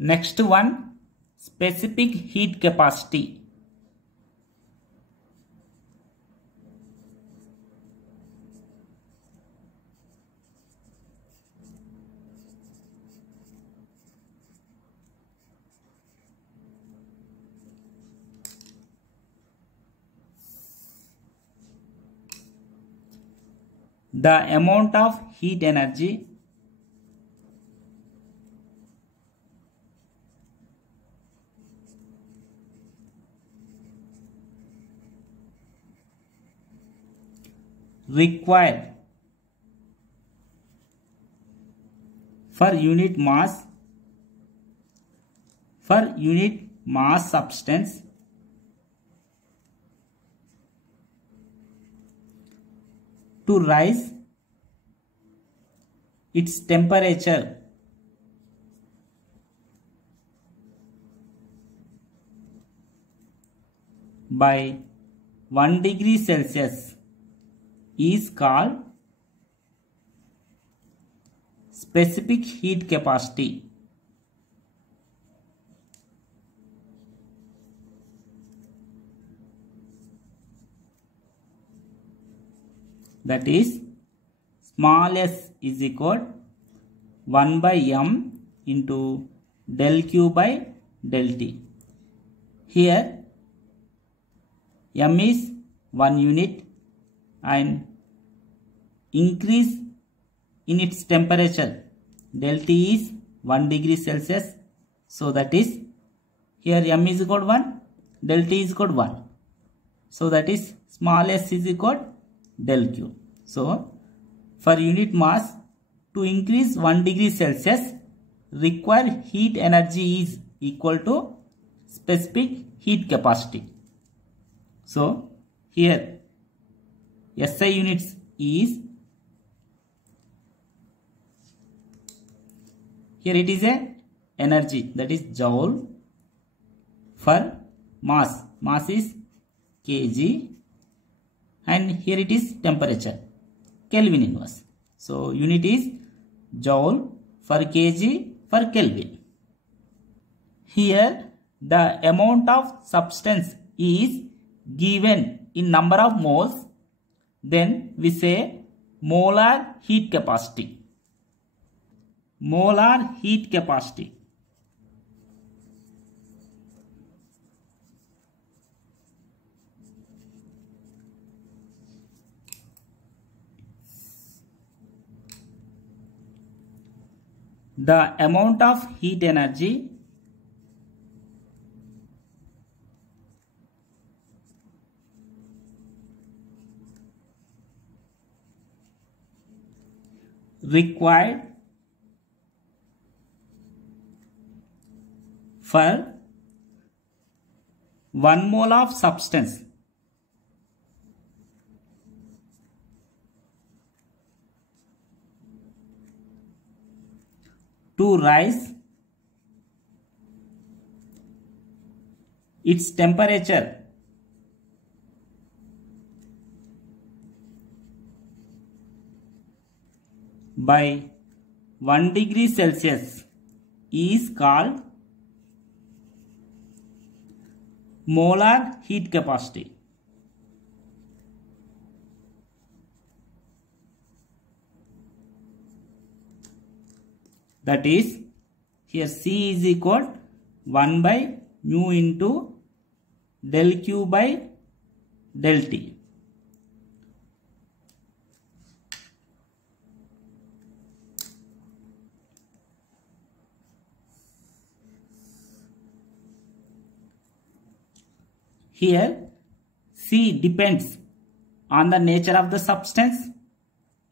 Next one, specific heat capacity. The amount of heat energy required for unit mass substance to rise its temperature by 1 degree Celsius is called specific heat capacity. That is, small s is equal 1 by m into del q by del t. Here m is 1 unit and increase in its temperature del T is 1 degree Celsius. So that is, here m is equal to 1, del T is equal to 1. So that is, small s is equal del Q. So for unit mass to increase 1 degree Celsius, required heat energy is equal to specific heat capacity. So here SI units is, here it is a energy, that is joule. For mass is kg, and here it is temperature, Kelvin inverse. So unit is joule for kg for Kelvin. Here the amount of substance is given in number of moles. Then we say molar heat capacity. Molar heat capacity. The amount of heat energy required for 1 mole of substance to rise its temperature by 1 degree Celsius is called molar heat capacity. That is, here C is equal 1 by mu into del Q by del T. Here C depends on the nature of the substance,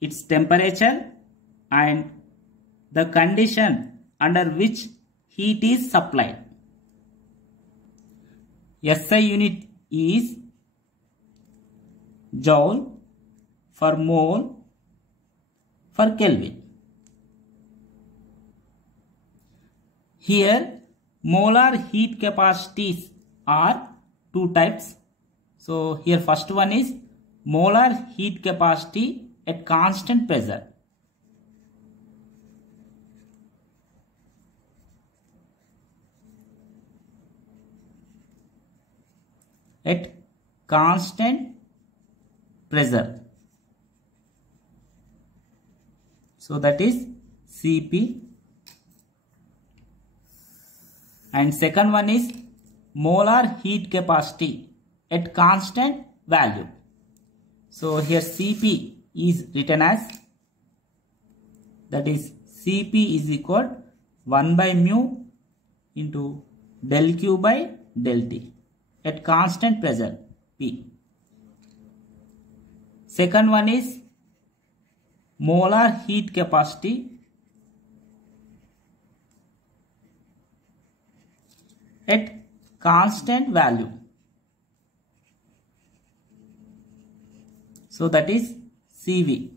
its temperature, and the condition under which heat is supplied. SI unit is joule for mole for Kelvin. Here molar heat capacities are two types. So here first one is molar heat capacity at constant pressure. at constant pressure. So that is Cp. And second one is molar heat capacity at constant value. So here Cp is written as, that is Cp is equal 1 by mu into del Q by del T at constant pressure P. Second one is molar heat capacity at constant value. So that is Cv.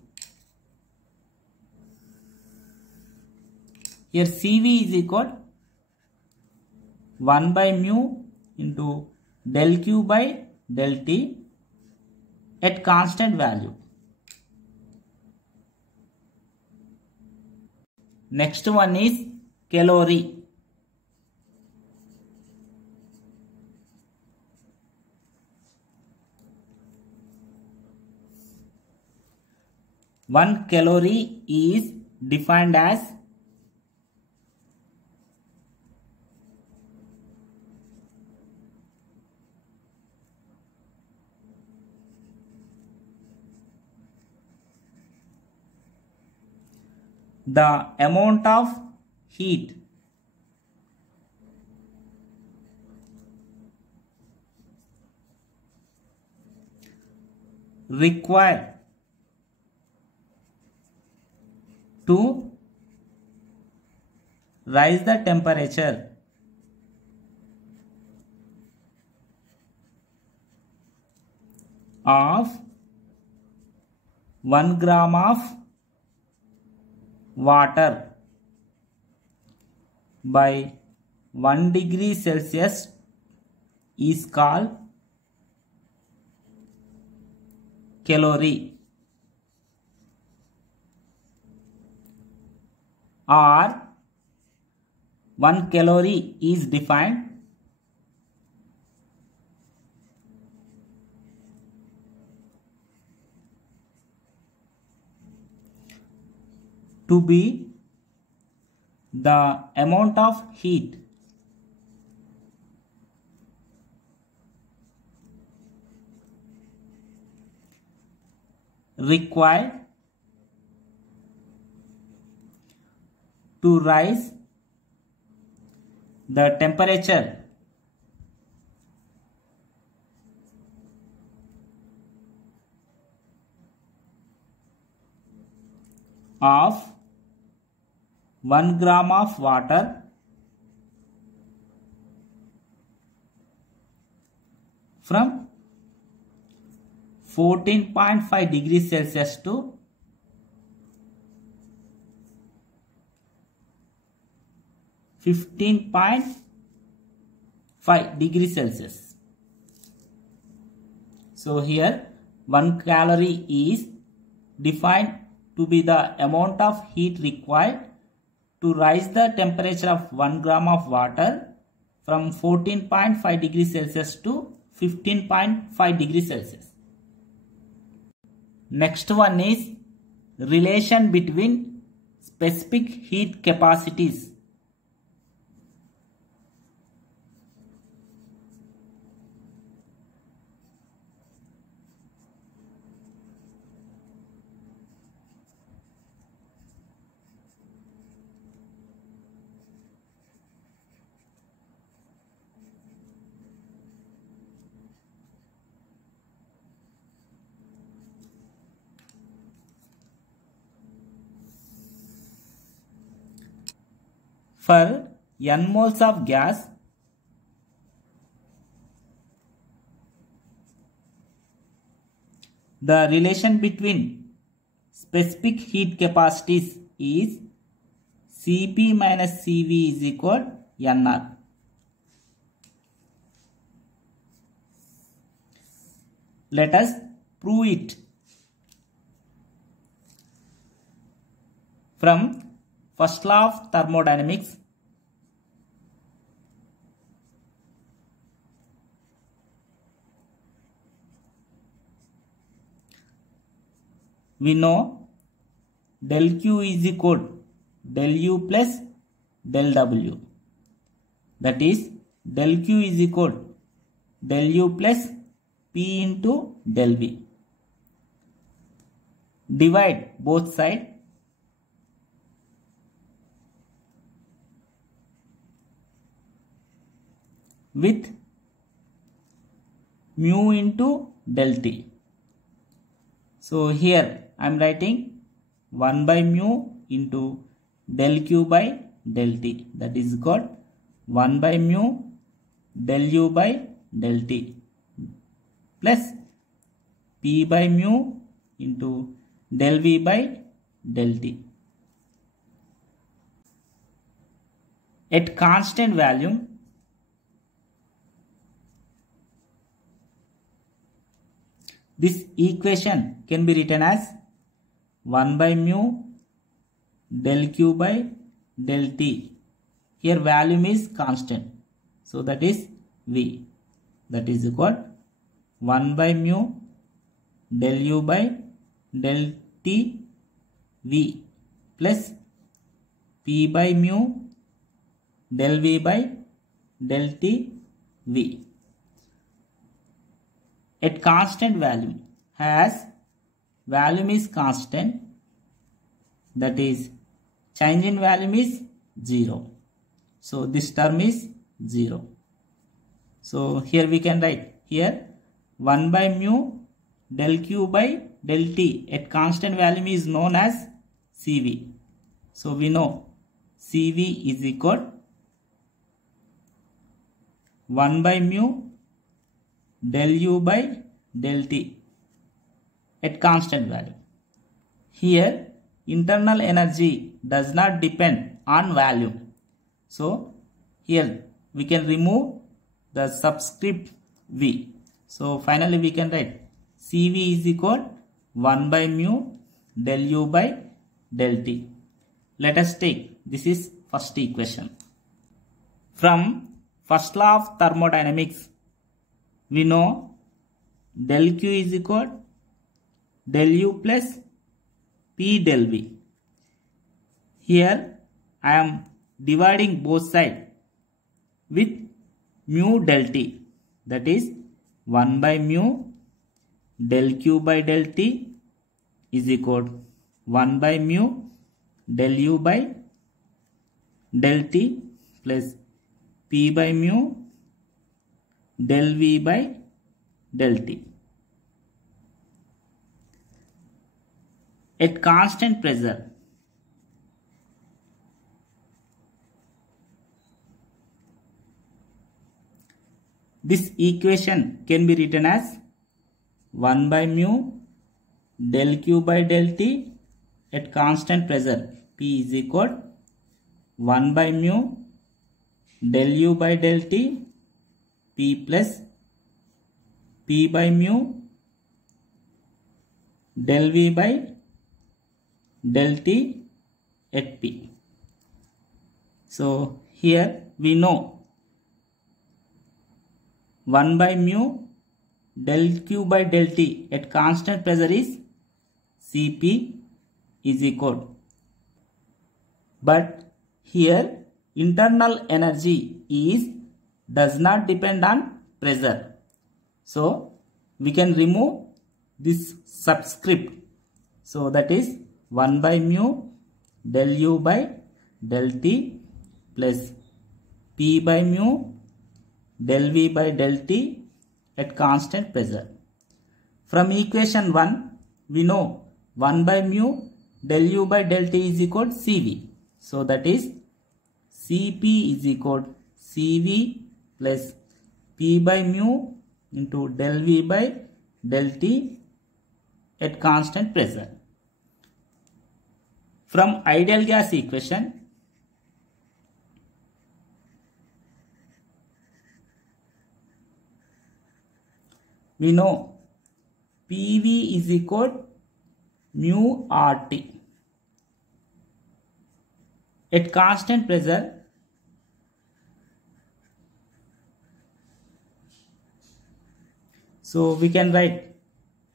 Here Cv is equal 1 by mu into del Q by del T at constant value. Next one is calorie. One calorie is defined as the amount of heat required to rise the temperature of 1 gram of water by 1 degree Celsius is called calorie, or 1 calorie is defined to be the amount of heat required to rise the temperature of 1 gram of water from 14.5 degrees Celsius to 15.5 degrees Celsius. So here 1 calorie is defined to be the amount of heat required to rise the temperature of 1 gram of water from 14.5 degrees Celsius to 15.5 degrees Celsius. Next one is relation between specific heat capacities. For n moles of gas, the relation between specific heat capacities is Cp minus Cv is equal Nr. Let us prove it from first law of thermodynamics. we know del Q is equal del U plus del W. That is del Q is equal del U plus P into del V. Divide both sides. With mu into del T. So here I am writing 1 by mu into del Q by del T. That is called 1 by mu del U by del T plus P by mu into del V by del T. At constant volume, this equation can be written as 1 by mu del Q by del T. Here volume is constant. So that is V. That is equal 1 by mu del U by del T V plus P by mu del V by del T V. At constant volume, as volume is constant, that is change in volume is 0. So this term is 0. So here we can write here 1 by mu del Q by del T at constant volume is known as CV. So we know CV is equal 1 by mu del U by del T at constant value. Here internal energy does not depend on volume. So here we can remove the subscript V. So finally we can write CV is equal 1 by mu del U by del T. Let us take, this is first equation. From first law of thermodynamics, we know del Q is equal del U plus P del V. Here I am dividing both sides with mu del T. That is 1 by mu del Q by del T is equal 1 by mu del U by del T plus P by mu del V by del T. At constant pressure, this equation can be written as 1 by mu del Q by del T at constant pressure P is equal 1 by mu del U by del T P plus P by mu del V by del T at P. So here we know 1 by mu del Q by del T at constant pressure is Cp is equal. But here internal energy is does not depend on pressure. So we can remove this subscript. So that is 1 by mu del U by del T plus P by mu del V by del T at constant pressure. From equation 1, we know 1 by mu del U by del T is equal to Cv. So that is Cp is equal to Cv plus P by mu into del V by del T at constant pressure. From ideal gas equation, we know PV is equal to mu RT. At constant pressure, so we can write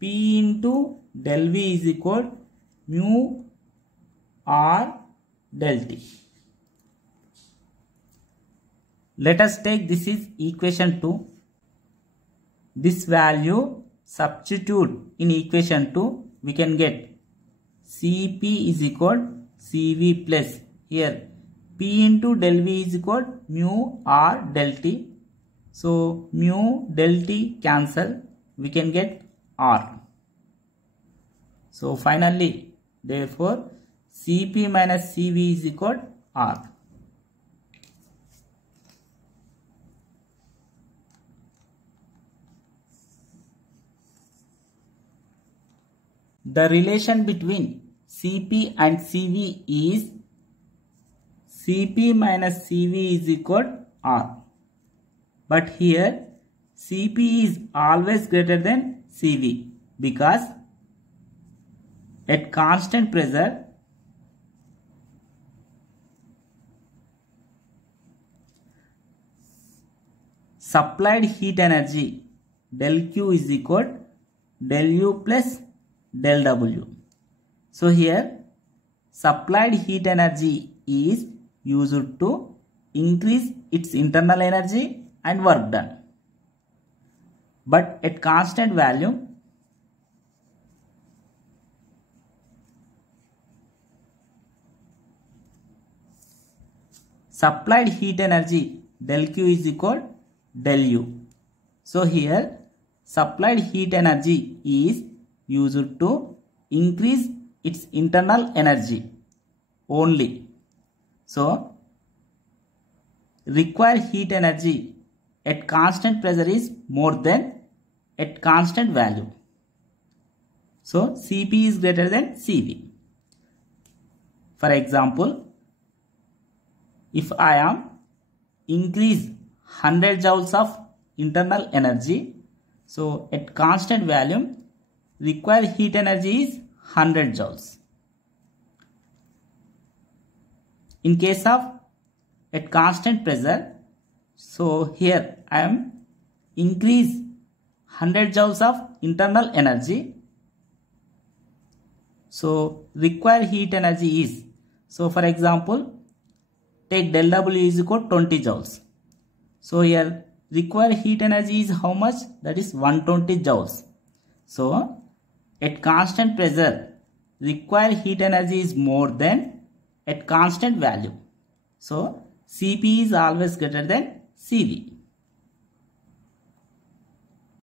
P into del V is equal mu R del T. Let us take this is equation 2. This value substitute in equation 2, we can get Cp is equal Cv plus here P into del V is equal mu R del T. So mu del T cancel, we can get R. So finally, therefore Cp minus Cv is equal R. The relation between Cp and Cv is Cp minus Cv is equal R. But here Cp is always greater than Cv because at constant pressure supplied heat energy del Q is equal del U plus del W. So here supplied heat energy is used to increase its internal energy and work done. But at constant value, supplied heat energy del Q is equal del U. So here supplied heat energy is used to increase its internal energy only. So required heat energy at constant pressure is more than at constant value. So Cp is greater than Cv. For example, if I am increase 100 joules of internal energy, so at constant value required heat energy is 100 joules. In case of at constant pressure, so here I am increase 100 joules of internal energy. So required heat energy is, so for example, take del W is equal to 20 joules. So here required heat energy is how much? That is 120 joules. So at constant pressure, required heat energy is more than at constant value. So Cp is always greater than Cv.